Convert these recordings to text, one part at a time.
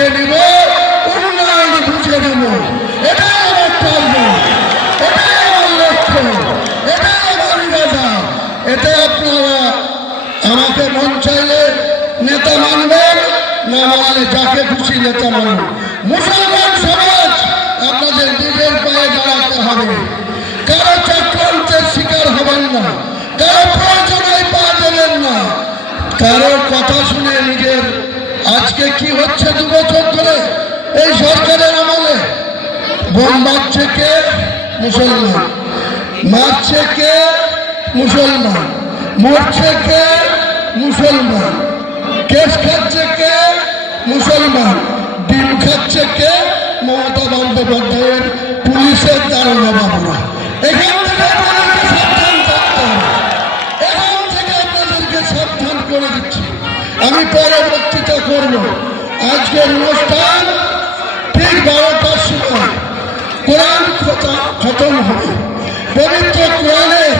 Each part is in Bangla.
বুঝে নিব, উন্নয়ন বুঝে নেব। এটাই আমার টার্গেট, এটাই আমার লক্ষ্য, এটাই আমার ইরাদা। এতে আপনারা আমাকে মন চাইলে নেতা মানবেন, না মানলে যাকে খুশি নেতা মানবেন। মুসলমান সমাজ আপনাদের নিজের পায়ে দাঁড়াতে হবে, কারো চক্রান্তের শিকার হবেন না, কারো প্রয়োজনে পা দেবেন না, কারোর কথা শুনে নিজের। আজকে কি হচ্ছে 2 বছর ধরে এই সরকারের আমলে? বোম মারছে কে? মুসলমান। মারছে কে? মুসলমান। মরছে কে? মুসলমান। কেস খাচ্ছে কে? মুসলমান। ডিম খাচ্ছে কে? মমতা বন্দ্যোপাধ্যায়ের পুলিশের দারোগা বাবুরা। এখান থেকে আপনাদেরকে সাবধান থাকতে হবে, এখান থেকে আপনাদেরকে সাবধান করে দিচ্ছি। আমি পরে বক্তৃতা করব। আজকের অনুষ্ঠান ঠিক 12টার সময় কোরআন খতম হবে। পবিত্র কোরআনের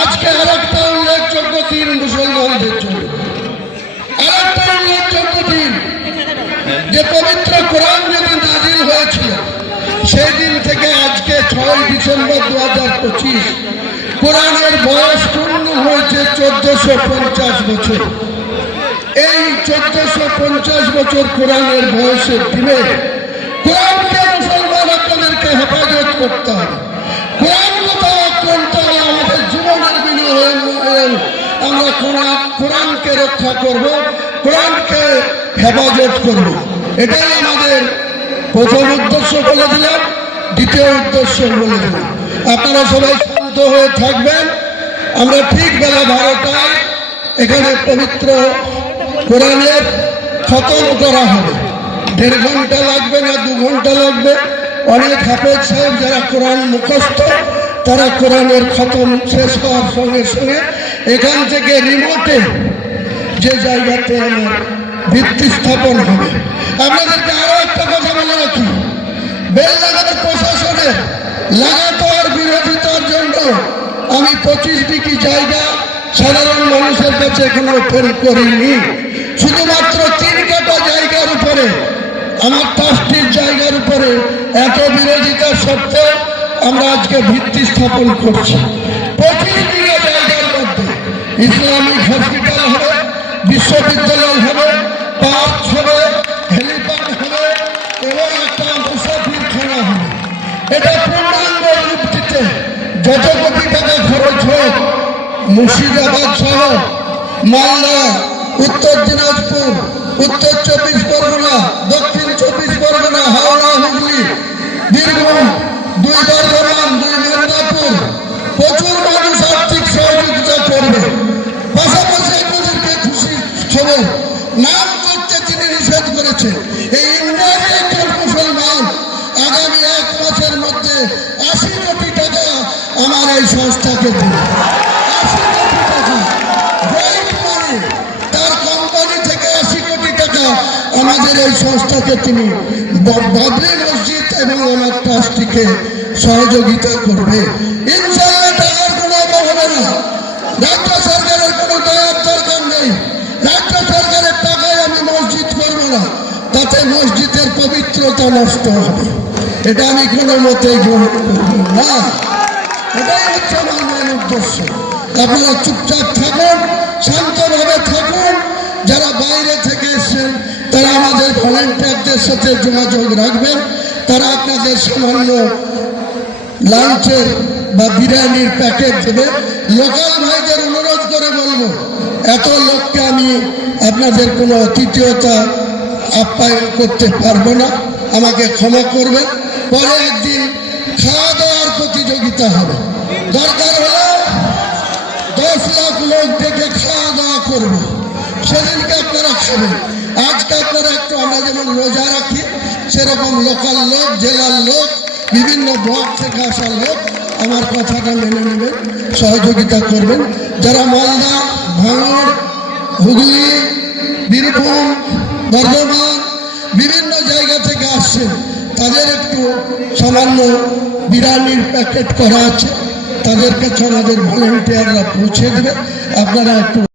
আজকে আরেকটা উল্লেখযোগ্য দিন মুসলমানদের জন্য, আরেকটা উল্লেখযোগ্য দিন। যে পবিত্র কোরআন যেদিন নাজিল হয়েছিল সেই দিন থেকে আজকে 6 ডিসেম্বর 2025 কোরআনের বয়স পূর্ণ হয়েছে 1450 বছর। এই 1450 বছর কোরআনের বয়সের দিনে কোরআনকে মুসলমান আপনাদেরকে হেফাজত করতে হবে। কোরআনকে আমাদের জীবনের বিনিময়ে আমরা কোরআনকে রক্ষা করব, কোরআনকে হেফাজত করব। এটাই আমাদের প্রথম উদ্দেশ্য বলে দিলাম। দ্বিতীয় উদ্দেশ্য বলে দিলাম, আপনারা সবাই শান্ত হয়ে থাকবেন। আমরা ঠিক বেলা 12টায় এখানে পবিত্র কোরআনের খতম করা হবে। 1.5 ঘন্টা লাগবে না 2 ঘন্টা লাগবে। অনেক হাফেজ সাহেব যারা কোরআন মুখস্থ তারা কোরআনের খতম শেষ হওয়ার সঙ্গে সঙ্গে এখান থেকে রিমোটে যে জায়গাতে আমার ভিত্তি স্থাপন হবে। আপনাদেরকে আরো একটা কথা বলে রাখি, বেলডাঙ্গার প্রশাসনের লাগাতার বিরোধিতার জন্য আমি 25 বিঘি জায়গা সাধারণ মানুষের কাছে এখনো ওপেন করিনি। শুধুমাত্র 3 কাঠা জায়গার উপরে, আমার ট্রাস্টির জায়গার উপরে এত বিরোধিতা সত্ত্বেও আমরা আজকে ভিত্তি স্থাপন করছি। 25 বিঘা জায়গার মধ্যে ইসলামিক হসপিটাল হবে, বিশ্ববিদ্যালয় হবে, পার্ক হবে, হেলিপ্যাড হবে এবং একটা মুসাফিরখানা হবে। এটা পূর্ণাঙ্গ রূপ দিতে যত কোটি টাকা খরচ হোক, মুর্শিদাবাদ সহ মালদা, উত্তর দিনাজপুর, উত্তর 24 পরগনা, দক্ষিণ 24 পরগনা, হাওড়া, হুগলি, বীরভূম, 2 বর্ধমান, 2 মেদিনীপুর, প্রচুর মানুষ আর্থিক সহযোগিতা করবে। পাশাপাশি আপনাদেরকে খুশি খবর, নাম করতে তিনি নিষেধ করেছে। এই ইন্ডিয়ার একজন মুসলমান আগামী 1 মাসের মধ্যে 80 কোটি টাকা আমার এই সংস্থাকে দেবে। 80 কোটি টাকা তার কোম্পানি থেকে 80 কোটি টাকা আমাদের এই সংস্থাকে তিনি বাবরি মসজিদ এবং আমার ট্রাস্টিকে সহযোগিতা করবে। ইনশাআল্লাহ টাকার কোনো অভাব হবে না। রাজ্য সরকারের কোনো টাকার দরকার নেই। রাজ্য সরকারের টাকায় আমি মসজিদ করব না, তাতে মসজিদের পবিত্রতা নষ্ট হবে। এটা আমি কোনো মতেই গ্রহণ করব না। এটাই হচ্ছে আমার মূল উদ্দেশ্য। আপনারা চুপচাপ থাকুন, শান্তভাবে থাকুন। যারা বাইরে থেকে এসছেন তারা আমাদের ভলেন্টিয়ারদের সাথে যোগাযোগ রাখবেন। তারা আপনাদের সামান্য লাঞ্চের বা বিরিয়ানির প্যাকেট দেবে। লোকাল ভাইদের অনুরোধ করে বলবো, এত লোককে আমি আপনাদের কোনো অতিথিয়তা আপ্যায়ন করতে পারবো না, আমাকে ক্ষমা করবেন। পরে একদিন খাওয়া দাওয়ার প্রতিযোগিতা হবে, দরকার হলে 10 লাখ লোক ডেকে খাওয়া দাওয়া করবো, সেদিনকে আপনারা খাবেন। আজকে আপনারা একটু, আমরা যেমন রোজা রাখি সেরকম লোকাল লোক, জেলার লোক, বিভিন্ন ব্লক থেকে আসা লোক আমার কথাটা মেনে নেবেন, সহযোগিতা করবেন। যারা মালদা, ভাঙড়, হুগলি, বীরভূম, বর্ধমান বিভিন্ন জায়গা থেকে আসছেন তাদের একটু সামান্য বিরিয়ানির প্যাকেট করা আছে, তাদের কাছে আমাদের ভলেন্টিয়াররা পৌঁছে দেবে। আপনারা একটু